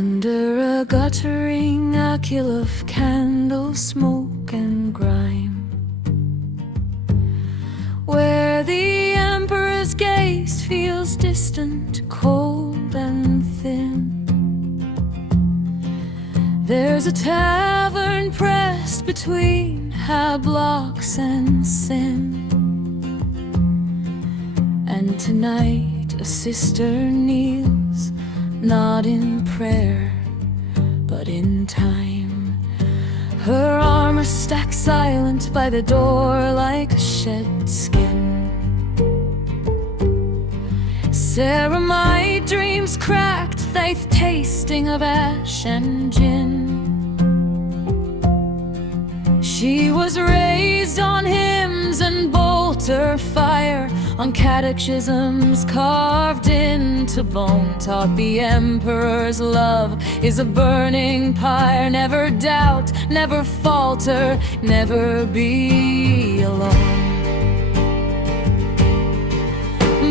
Under a guttering aquila of candle smoke and grime, where the emperor's gaze feels distant, cold and thin, there's a tavern pressed between hablocks and sin. And tonight a sister kneels, not in prayer, but in time. Her armor stacked silent by the door like a shed skin. Ceramide dreams cracked, they tasting of ash and gin. She was raised on hymns and bolter fire, on catechisms carved into bone, taught the emperor's love is a burning pyre. Never doubt, never falter, never be alone.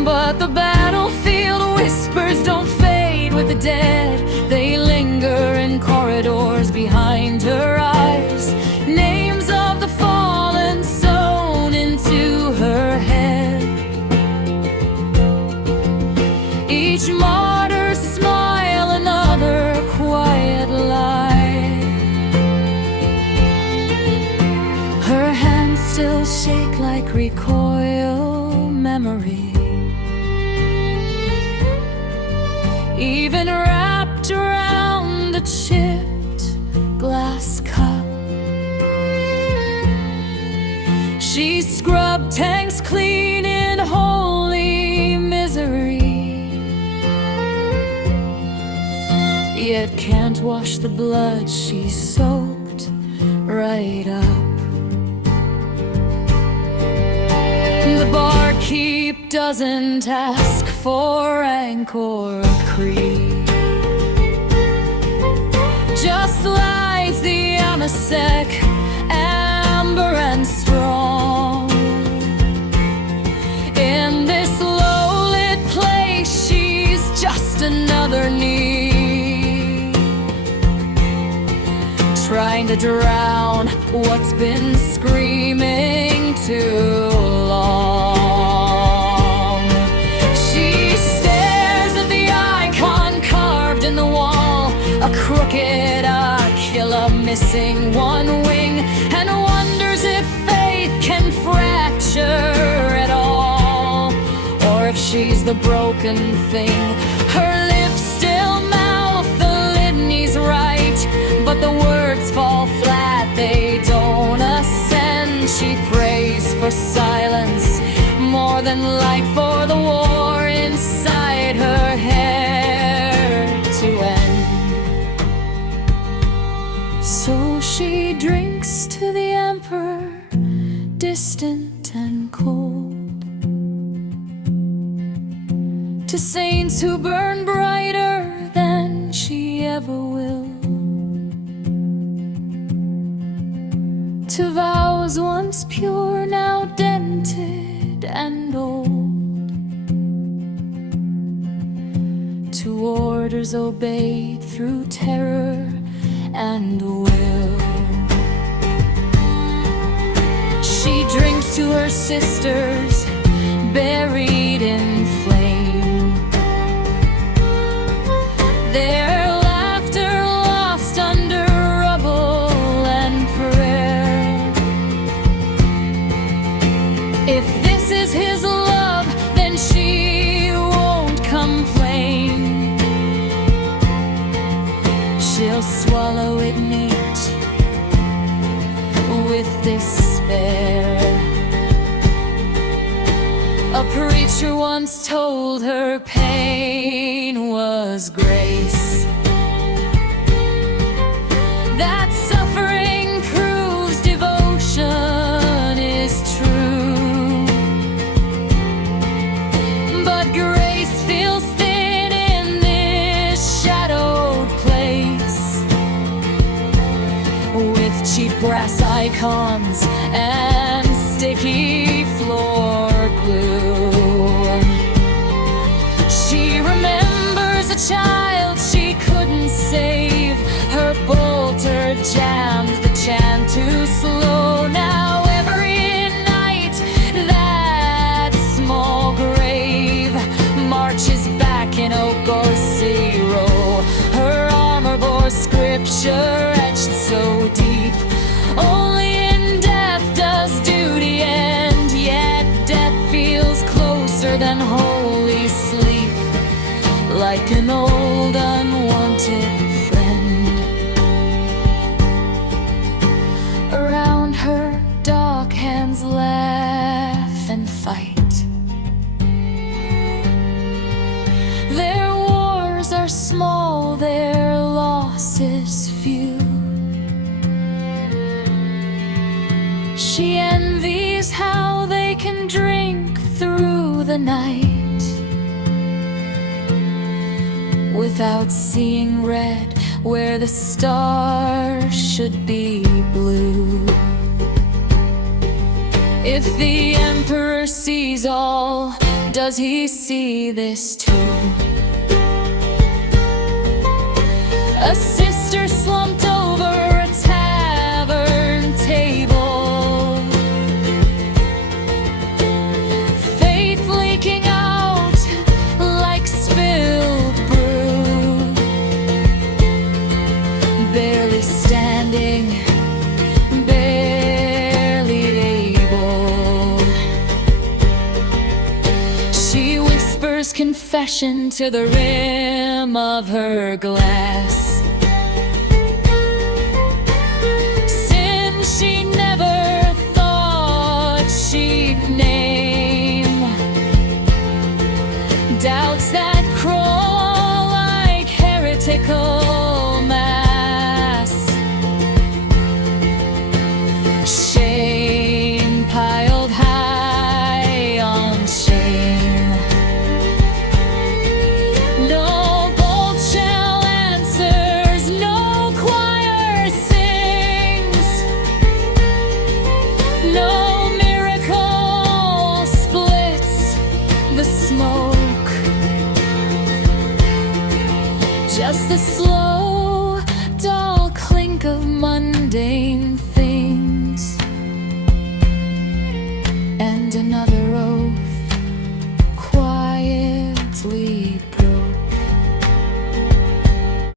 But the battlefield whispers don't fade with the dead. They linger in corridors behind her eyes, names of the fallen sewn into her head. Each martyr's smile, another quiet lie. Her hands still shake like recoil memory, even wrapped around a chipped glass cup. She scrubbed tanks clean in holy misery, yet can't wash the blood she soaked right up. The barkeep doesn't ask for rank or creed, just lights the amasec, amber and strong. In this low-lit place, she's just another need, trying to drown what's been screaming too long. She stares at the icon carved in the wall, a crooked aquila missing one wing, and wonders if faith can fracture at all, or if she's the broken thing. Her lips still mouth the litany's right, but the words fall flat, they don't ascend. She prays for silence, more than light, for the war inside her hair to end. So she drinks to the emperor, distant and cold, to saints who burn brighter than she ever will, to vows once pure, now dented and old, to orders obeyed through terror and will. She drinks to her sisters, buried in flame, their laughter lost under rubble and prayer. If this is his love, then she won't complain. She'll swallow it neat with despair. A preacher once told her pain was grace, that suffering proves devotion is true. But grace feels thin in this shadowed place, with cheap brass icons and sticky floor glue. She remembers a child she couldn't say. like an old unwanted friend. Around her, dark hands laugh and fight. Their wars are small, their losses few. She envies how they can drink through the night without seeing red where the stars should be blue. If the Emperor sees all, does he see this too? A sister slumped over a tavern table, faith leaking out like spilled brew, barely standing, barely able. She whispers confession to the rim of her glass. Sin she never thought she'd name, doubts that crawl like heretical mass, shame piled high on shame. No gold shell answers, no choir sings, no miracle splits the smoke. Just the slow, dull clink of mundane